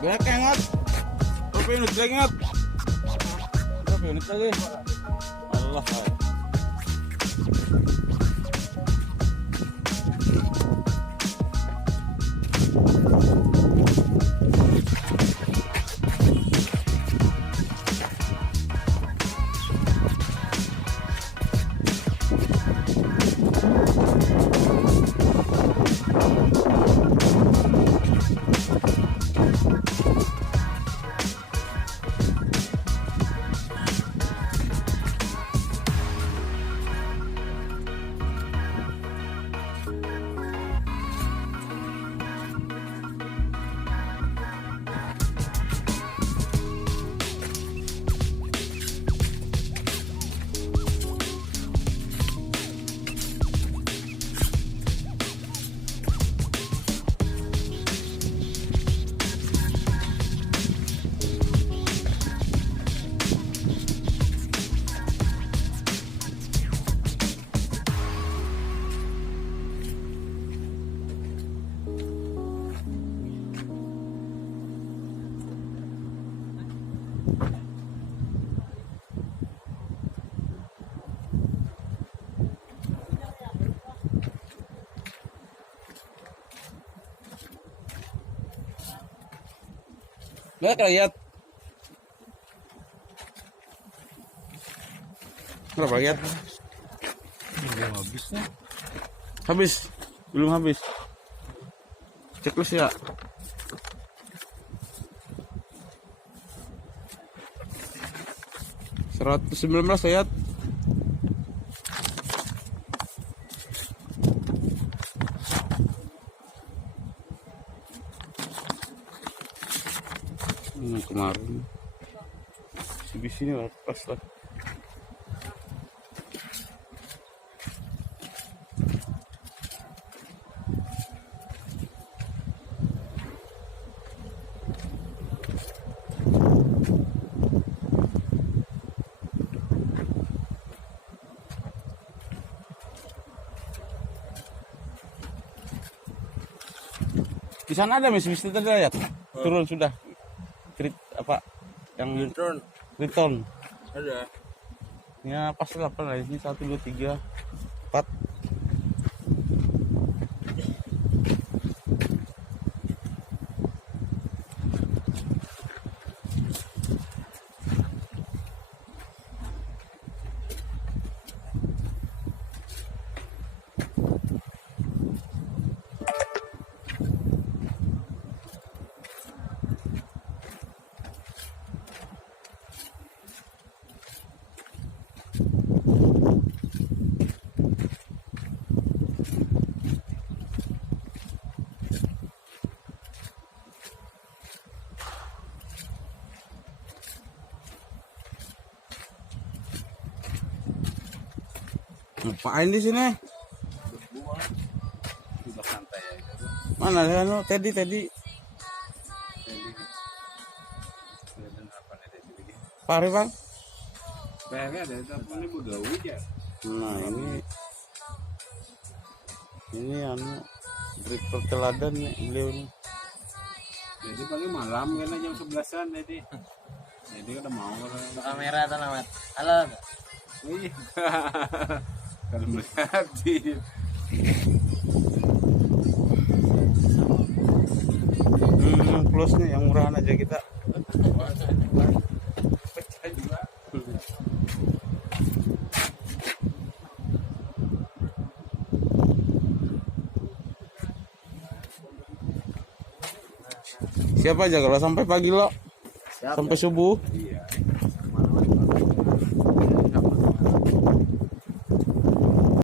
Banyak ingat. Berapa unit lagi ingat? Berapa unit lagi? Allah. Berapa lihat? Berapa lihat? Belum habis nih. Habis? Belum habis. Ceklus ya. $119 lihat. Kemarin di sini lah pas lah. Di sana ada mis-mis tadi ya? Turun sudah. Apa yang return Ada. Ya pas lah apa lah ini 1 2 3 4. Ngapain di sini? Sudah santai aja. Mana ya Teddy? Pari bang? PRnya ada tapi ini udah hujan. Nah ini beri perteladan nih beliau nih. Jadi paling malam kan jam 11-an jadi udah mau kamera atau namat. Halo. Iya. Kalau melihat Plus nih yang murahan aja kita. pecah juga. Siapa aja kalau sampai pagi lo? Siap, sampai subuh. Iya.